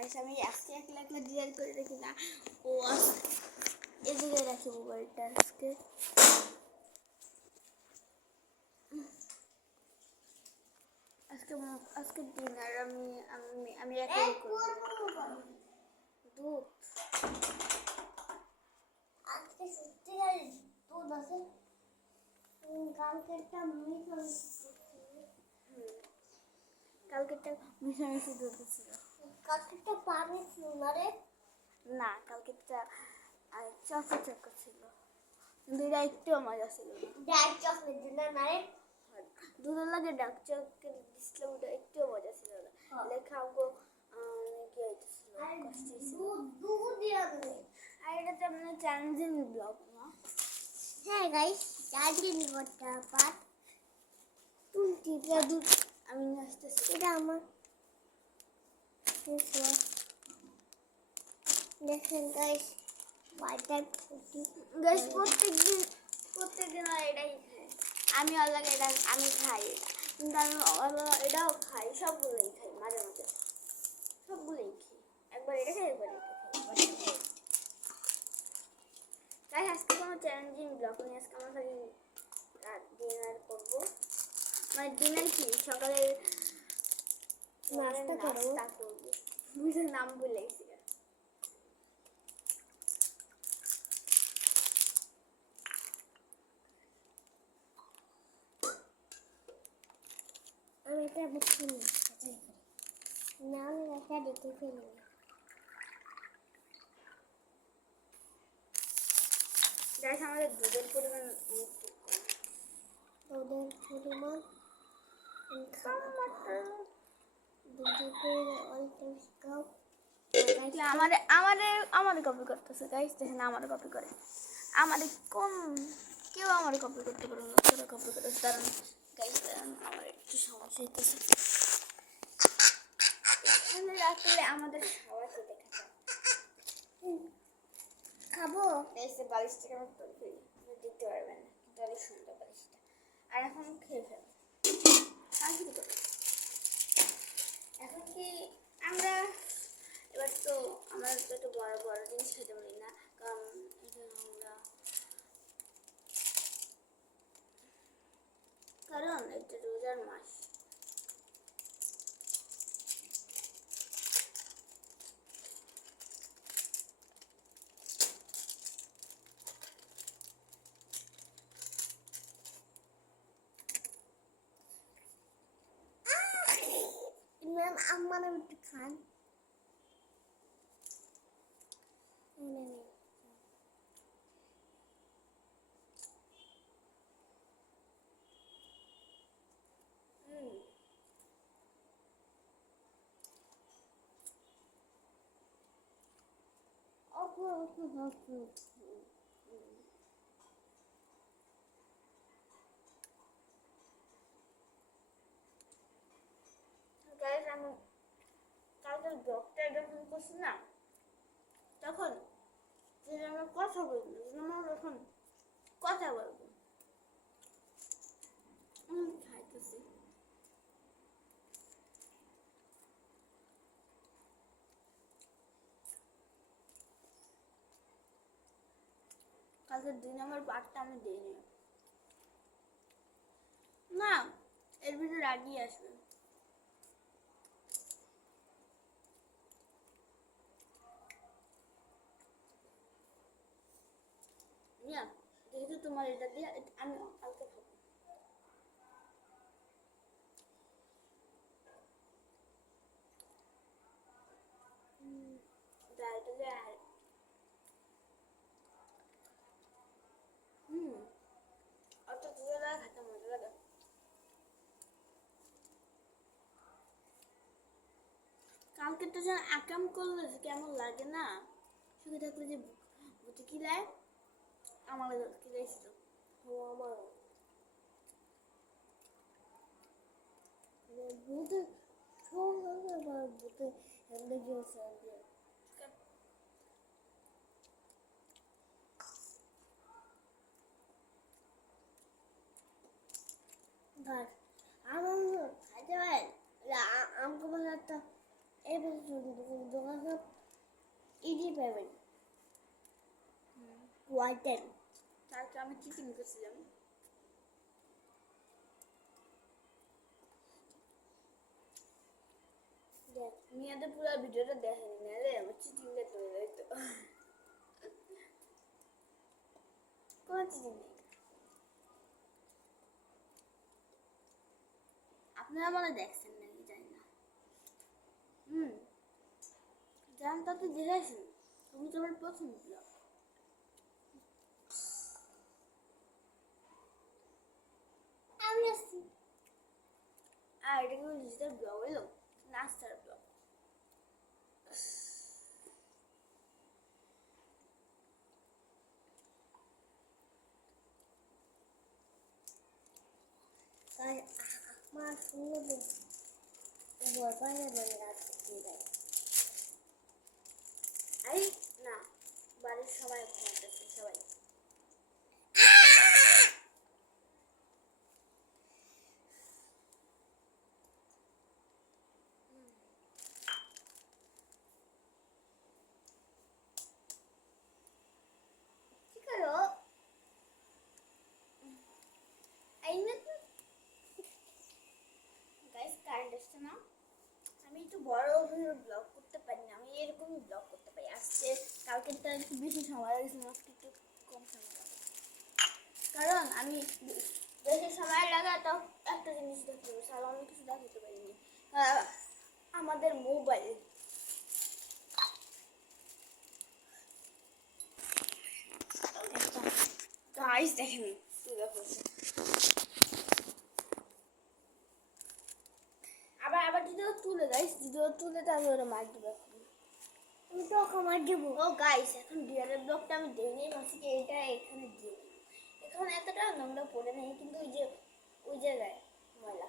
guys আমি আজকে একলা একলা ডিজাইন করে রাখি না ও এই জায়গায় রাখি মোবাইলটা আজকে আজকে আজকে ডিনার আমি আমি আমি একাই করব দুধ আজকে সত্যিকার দুধ আছে কালকেরটা কালকেরটা মিশামিশি দুধ ছিল কালকেরটা পানি ছিল না রে না কালকেরটা চকো চকো ছিল কিন্তু এটা একটু মজা ছিল ডার্ক চকলেট দিল না রে দুধের লাগে ডার্ক চকলেট দিছিল ওটা একটু মজা ছিল না লেখা আমগো কি হইতেছিল কষ্ট ছিল দুধ দিয়া দে আর এটা তো মানে চ্যালেঞ্জিং ব্লগ না হ্যাঁ গাইস চ্যালেঞ্জিং করতে পার তুমি টিপা দুধ আমি নাচতেছি এটা আমার দেখেন গাইস বাইটা গাইস প্রত্যেকদিন এটাই খাই আমি আলাদা এটা আমি খাই কিন্তু আমি এটাও খাই সবগুলোই খাই মাঝে মাঝে সবগুলোই খাই একবার এটা খাই একবার এটা খাই তাই আজকে কোনো চ্যালেঞ্জিং ব্লগ নেই আজকে আমরা খালি ডিনার করবো মানে ডিনার কি সকালে নাস্তা করবো বুঝে নাম ভুলে গেছি আমি এটা বুঝছি না আমি এটা দেখে ফেলি গাইস আমাদের দুধের পরিমাণ আমারে কপি করতেছে গাইস দেখেন আমারে কপি করে আমারে কোন কেউ আমারে কপি করতে পারে না তোরা কপি করে কারণ গাইস আমার একটু সমস্যা হইতেছে এখানে রাখলে আমাদের খাওয়া খেতে খাবো এসে বালিশটাকে আমি তুলে ফেলি দিতে পারবেন না কিন্তু অনেক সুন্দর বালিশটা আর এখন খেয়ে ফেলবো এখন কি আমরা এবার তো আমরা তো একটু বড় বড় জিনিস খেতে পারি না কারণ এটা রোজার মাস ম্যাম আমার একটু খান গাইস আমি কালকে ডক্টর যখন করছি না তখন আমার কথা বলবো আমার এখন কথা বলবো খাইতেছি কালকে 2 নম্বর পার্টটা আমি দিইনি না এর ভিতরে আগিয়ে আসবে যেহেতু তোমার এটা দিয়ে আমি কালকে খাবো ডালটা দিয়ে অত দুধে লাগে খেতে মজা লাগে কালকে তো যেন আকাম করলে কেমন লাগে না শুধু থাকলে যে বুঝে কি লাগে আমার কি লাগছিল ও আমার বুঝে বুঝে এমনি গিয়েছে আমার খাইতে হয় আমকে বলে একটা এবার দোকান সব ইডি পাবেন ওয়াইটেন তারপর আমি চিকেন করছিলাম মেয়েদের পুরো ভিডিওটা দেখেনি নাহলে আমার চিকেন খেতে হয়ে যেত কোনো চিকেন নেই আপনারা মনে দেখছেন নাকি জানি না জান তা তো দেখেছেন তুমি তো আমার পছন্দ ব্লগ আমি আসছি আর এটা কোনো ডিজিটাল ব্লগ হলো নাস্তার ব্লগ আমার শুনে বলবানে মনে রাখতে দেয় আরে না বাড়ির সবাই ঘুমাতেছে সবাই কি করো গাইস কারেন্ট আসছে না আমি একটু বড় ব্লগ করতে পারি না আমি এরকমই ব্লগ করতে পারি আজকে কালকে তো একটু বেশি সময় লাগছে আজকে একটু কম সময় লাগে কারণ আমি বেশি সময় লাগা তো একটা জিনিস দেখতে পারি আর অন্য কিছু দেখাতে পারিনি আমাদের মোবাইল গাইস দেখেন দেখো আবার যদি তুলে গাইস যদি তুলে তাহলে ওরা মার দিবে তুমি তো মার দেবো ও গাইস এখন ডিয়ারের ব্লগটা আমি দেইনি ভাবছি কি এটা এখানে দিয়ে এখানে এতটা নোংরা পড়ে নেই কিন্তু ওই জায়গায় ময়লা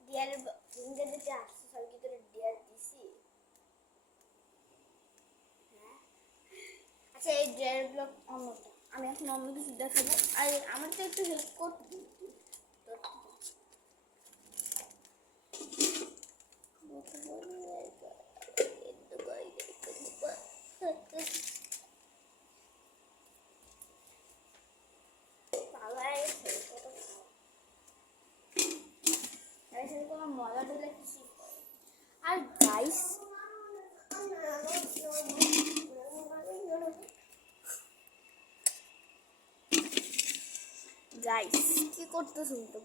ডিয়ারের ইংরেজিতে আসছে সব ভিতরে ডিয়ার দিছি আচ্ছা এই ডিয়ারের ব্লগ অন্যটা আমি এখন অন্য কিছু দেখাবো আর আমার তো একটু হেল্প করতে মজা দিলে খুশি আর গাইস গাইস কি করতেছ তো